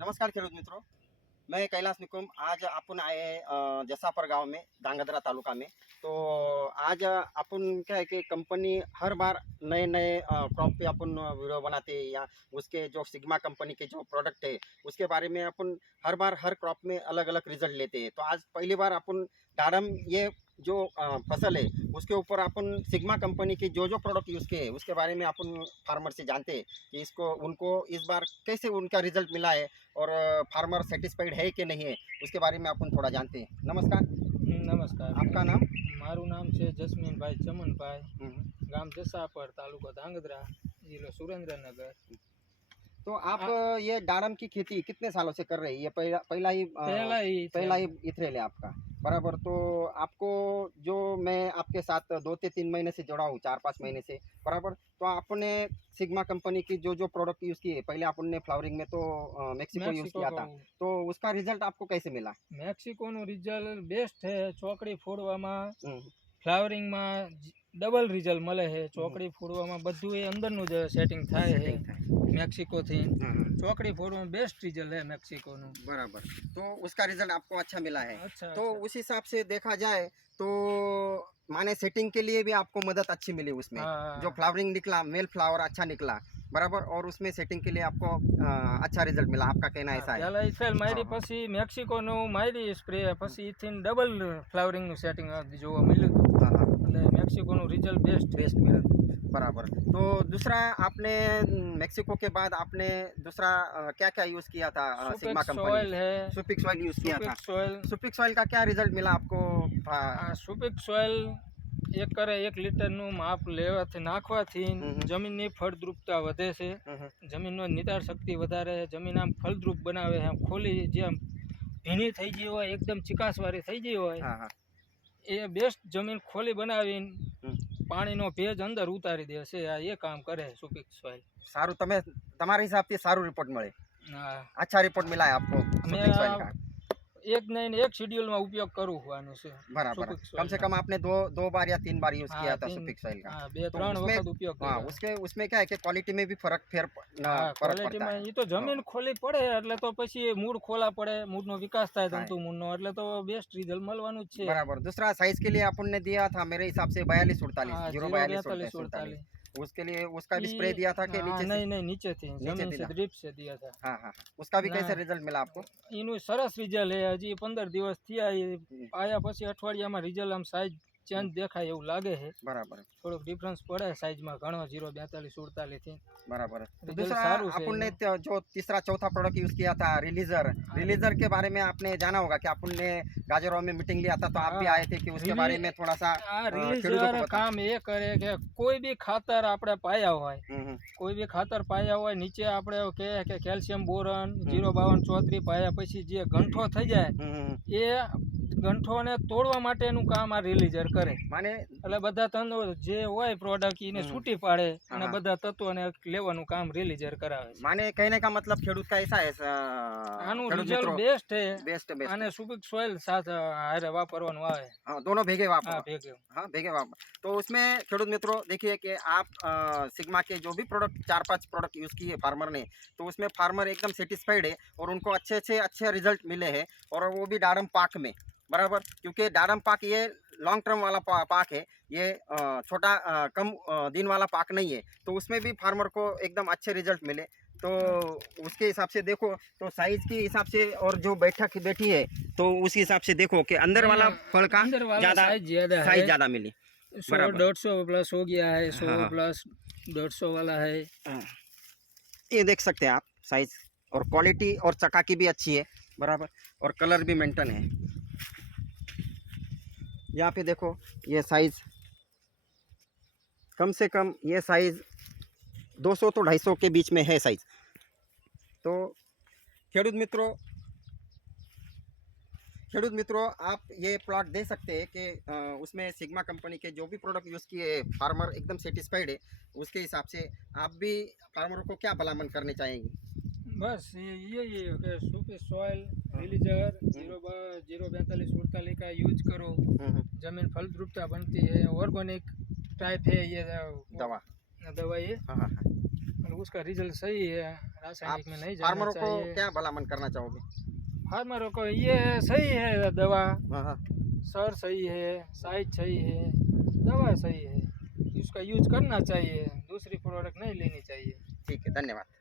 नमस्कार खेडूत मित्रों, मैं कैलाश निकुम। आज अपन आए हैं जसापर गांव में, धांगध्रा तालुका में। तो आज अपन क्या है कि कंपनी हर बार नए नए क्रॉप पे अपन वीडियो बनाते हैं, या उसके जो सिग्मा कंपनी के जो प्रोडक्ट है उसके बारे में अपन हर बार हर क्रॉप में अलग अलग रिजल्ट लेते हैं। तो आज पहली बार अपन दाडम ये जो फसल है उसके ऊपर अपन सिग्मा कंपनी के जो प्रोडक्ट यूज़ किए हैं उसके बारे में अपन फार्मर से जानते हैं कि इसको उनको इस बार कैसे उनका रिजल्ट मिला है और फार्मर सेटिस्फाइड है कि नहीं है, उसके बारे में अपन थोड़ा जानते हैं। नमस्कार। नमस्कार। आपका नाम? मारू नाम છે જસ્મીનભાઈ ચમનભાઈ, हम्म। ગામ જસાપર, तालुका धांगध्रा, जिला सुरेंद्रनगर। तो आप ये दाड़म की खेती कितने सालों से कर रहे हैं? ये पहला ही पहला ही इथरेल है आपका, बराबर। तो आपको जो मैं आपके साथ 2 से 3 महीने से जुड़ा हूँ, 4-5 महीने से, बराबर। तो आपने सिग्मा कंपनी की जो प्रोडक्ट यूज़ किए, पहले आपने फ्लावरिंग में तो मैक्सिको यूज़ किया था, तो उसका रिजल्ट आपको कैसे मिला? મેક્સિકોનું રિઝલ્ટ બેસ્ટ છે। ચોકડી ફોડવામાં, हम्म, ફ્લાવરિંગમાં ડબલ રિઝલ્ટ મળે છે। ચોકડી ફોડવામાં બધું એ અંદરનું જ સેટિંગ થાય છે setting था। મેક્સિકોથી। हम्म, ચોકડી ફોડવામાં બેસ્ટ રિઝલ્ટ है મેક્સિકોનું। बराबर। तो उसका रिजल्ट आपको अच्छा मिला है। अच्छा तो अच्छा। उस हिसाब से देखा जाए तो माने सेटिंग के लिए भी आपको मदद अच्छी मिली उसमें। हाँ जो फ्लावरिंग निकला, मेल फ्लावर अच्छा निकला, बराबर, और उसमें सेटिंग के लिए आपको अच्छा रिजल्ट मिला, आपका कहना ऐसा है? પહેલા ઇથેલ મારી, हाँ। પછી મેક્સિકોનું મારી સ્પ્રે, પછી ઇથીન ડબલ ફ્લાવરિંગનું સેટિંગ જોવા મળ્યું હતું। हाँ हाँ, એટલે મેક્સિકોનું રિઝલ્ટ બેસ્ટ बेस्ट मिला, बराबर। तो दूसरा आपने मेक्सिको के बाद आपने दूसरा क्या क्या यूज़ किया था? सिग्मा सुपिक कंपनी सॉइल है। सुपिक सॉइल यूज़ किया था। सुपिक सॉइल, सुपिक सॉइल का क्या रिजल्ट मिला आपको? સુપિક સોઇલ એકરે 1 લીટરનું માપ લેવાથી નાખવાથી જમીનની ફળદ્રુપતા વધે છે। જમીનનો નિતાર શક્તિ વધારે, જમીન આમ ફળદ્રુપ બનાવે છે। આમ ખોલી જે આમ ભીની થઈ ગઈ હોય, એકદમ ચિકાસવાળી થઈ ગઈ હોય, हाँ हाँ, એ બેસ્ટ જમીન ખોલી બનાવીને પાણીનો ભેજ અંદર ઉતારી દે છે। આ એ કામ કરે સુપિક સોઇલ। सारू, तमे તમારા હિસાબથી સારું રિપોર્ટ મળે, હા, अच्छा रिपोर्ट मिला है आपको मैं सुपिक सॉइल का? એક નહીં એક શેડ્યુલમાં ઉપયોગ કરું હોવાનું છે बराबर। સુપિક कम से સોઇલ। कम आपने दो बार या 3 बार यूज हाँ, किया था 3 सुपिक सॉइल का। हाँ, तो 2-3 उसमें વખત ઉપયોગ हाँ, કર્યો। उसमें क्या है कि क्वालिटी में भी फर्क હા, पड़ता ક્વોલિટીમાં है। એ તો જમીન ખોલી પડે એટલે તો પછી મૂળ ખોલા પડે, મૂળનો વિકાસ થાય हाँ, તંતુ મૂળનો, એટલે તો બેસ્ટ રિઝલ્ટ મળવાનું જ છે। बराबर। दूसरा साइज के लिए अपन ने दिया था मेरे हिसाब से 42-48, હા, 042 042 48। 48 उसके लिए उसका भी ઈ स्प्रे दिया था कि હા, नीचे से? નહીં નહીં નીચેથી नीचे જમીન दिया। से ड्रिप से दिया था। हाँ हाँ हाँ। उसका भी ના, कैसे रिजल्ट मिला आपको? એનું સરસ રિઝલ્ટ છે। હજી 15 દિવસ થયા, એ આયા પછી અઠવાડિયામાં રિઝલ્ટ આમ સાઈઝ ચેન્જ દેખાય એવું લાગે છે। बराबर થોડોક ડિફરન્સ પડે સાઈઝમાં ઘણો, 042 48 થી। बराबर। तो रिजल्ट दूसरा सारू से अपन ने एनु। जो तीसरा चौथा प्रोडक्ट यूज किया था रिलीजर, रिलीजर के बारे में आपने जाना होगा कि अपन ने गाजरों में मीटिंग लिया था, तो आप भी हाँ, आए थे कि उसके बारे में थोड़ा सा આ खेडूतों રિલીઝર को बता। કામ એ કરે કે કોઈ બી ખાતર આપણે પાયા હોય, हम्म, કોઈ બી ખાતર પાયા હોય, નીચે આપણે કહે કે કેલ્શિયમ બોરન 052 34 પાયા પછી જે ગંઠો થઈ જાય, એ ગંઠોને તોડવા માટેનું કામ આ રિલીઝર કરે। माने એટલે બધા તત્વો જે હોય પ્રોડક્ટ એને છૂટી પાડે અને हाँ। બધા તત્વોને લેવાનું કામ રિલીઝર કરાવે છે। माने कहने का मतलब खेडूत का ऐसा है આનું खेडूत રિઝલ્ટ मित्रों, બેસ્ટ છે। Best best. આને સુપિક સોઇલ સાથે હારે વાપરવાનું આવે। हाँ, दोनों भेगे હા, वापस। ભેગું। हाँ, भेगे वापस। तो उसमें खेडूत मित्रों देखिए कि आप सिग्मा के जो भी प्रोडक्ट 4-5 प्रोडक्ट यूज़ किए फार्मर ने, तो उसमें फार्मर एकदम सेटिस्फाइड है और उनको अच्छे रिजल्ट मिले हैं, और वो भी दाड़म पाक में, बराबर। क्योंकि दाड़म पाक ये लॉन्ग टर्म वाला पाक है, ये छोटा कम दिन वाला पाक नहीं है। तो उसमें भी फार्मर को एकदम अच्छे रिजल्ट मिले। तो उसके हिसाब से देखो तो साइज के हिसाब से और जो बैठी है, तो उस हिसाब से देखो कि अंदर वाला फल का अंदर वाला ज़्यादा साइज ज्यादा साइज है। ज़्यादा मिली। 100-150 प्लस हो गया है। 100 हाँ। प्लस 150 वाला है। ये देख सकते हैं आप साइज और क्वालिटी और चकाकी भी अच्छी है, बराबर, और कलर भी मेंटेन है। यहाँ पे देखो ये साइज कम से कम ये साइज 200 तो 250 के बीच में है साइज। तो खेडूत मित्रों आप ये प्लॉट दे सकते हैं कि उसमें सिग्मा कंपनी के जो भी प्रोडक्ट यूज़ किए फार्मर एकदम सेटिस्फाइड है। उसके हिसाब से आप भी फार्मरों को क्या भलामण करने चाहेंगे? बस ये कि सुपिक सॉइल रिलीजर 042 48 का यूज करो। जमीन फलद्रुपता बनती है। ऑर्गेनिक टाइप है ये दवा ये। हाँ हाँ हाँ। मतलब उसका रिजल्ट सही है, रासायनिक में नहीं जाना फार्मरों को चाहिए। क्या भलामन करना चाहोगे? फार्मरों को ये सही है दवा, हाँ हाँ, सर सही है, साइज सही है, दवा सही है, इसका यूज करना चाहिए, दूसरी प्रोडक्ट नहीं लेनी चाहिए। ठीक है, धन्यवाद।